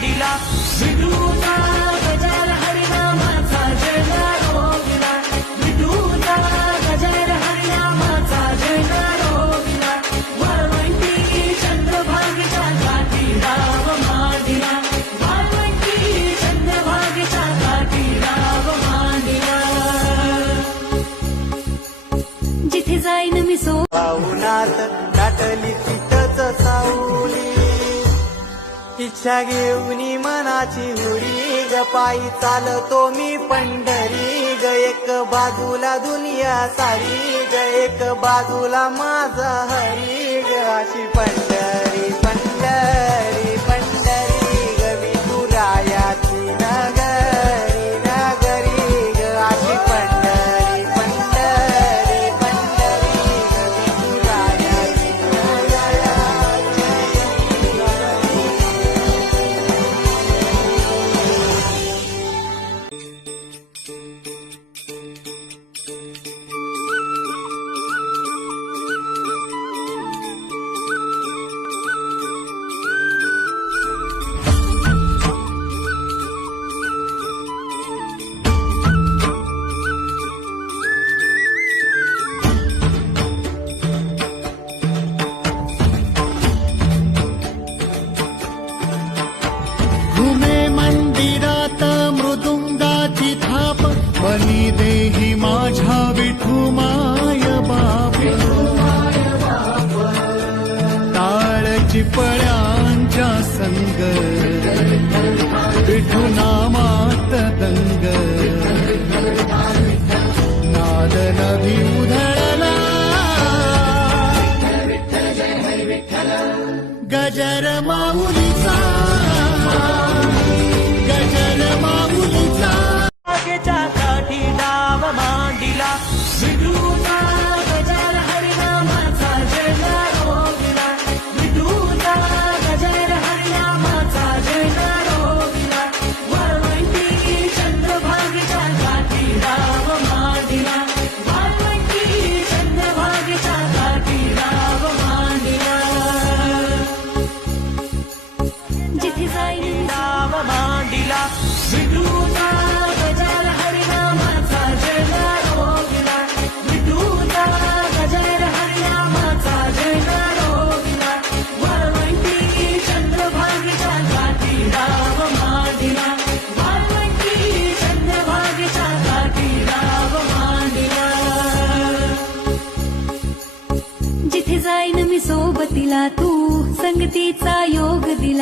मांडिला विठूचा गजर हरिनामाचा जयकारो दिला विठूचा गजर हरिनामाचा जयकारो दिला वाळवंटी चंद्रभागेच्या घाटी राव मांडिला वाळवंटी चंद्रभागेच्या घाटी राव मांडिला जिथे जाईन मी सो पाहुणात दाटली तिथच सावली इच्छा घेऊन मनाची हुरी ग पायी चालतो मी पंढरी ग एक बाजूला दुनिया सारी ग एक बाजूला माझा हरी ग अशी पंढरी पंढरी पंढरी ग विठुरायाची नगरी नगरी ग अशी पंढरी पंढरी पंढरी ग विठुरायाची घुमे मंदिरात मृदुंगाची थाप बली देही माझ्या विठू माय बाप टाळची पळ्यांच्या संग विठू नामात दंग नाद नभी उधळला गजर माऊलीचा गजर माऊलीचा भागेच्या काठी डाव मांडिला विठूचा गजर हरिनामाचा जयकारो दिला विठूचा गजर हरिनामाचा जयकारो दिला वाळवंटी चंद्रभागेच्या घाटी डाव मांडिला वाळवंटी चंद्रभागेच्या घाटी डाव मांडिला जिथे जाईन डाव मांडिला विठूचा गजर हरिनामाचा जयकारो दिला विठूचा गजर हरिनामाचा जयकारो दिला वाळवंटी चंद्रभागेच्या घाटी डाव मांडिला वाळवंटी चंद्रभागेच्या घाटी डाव मांडिला जिथे जाईन मी सोबतीला तू संगतीचा योग दिला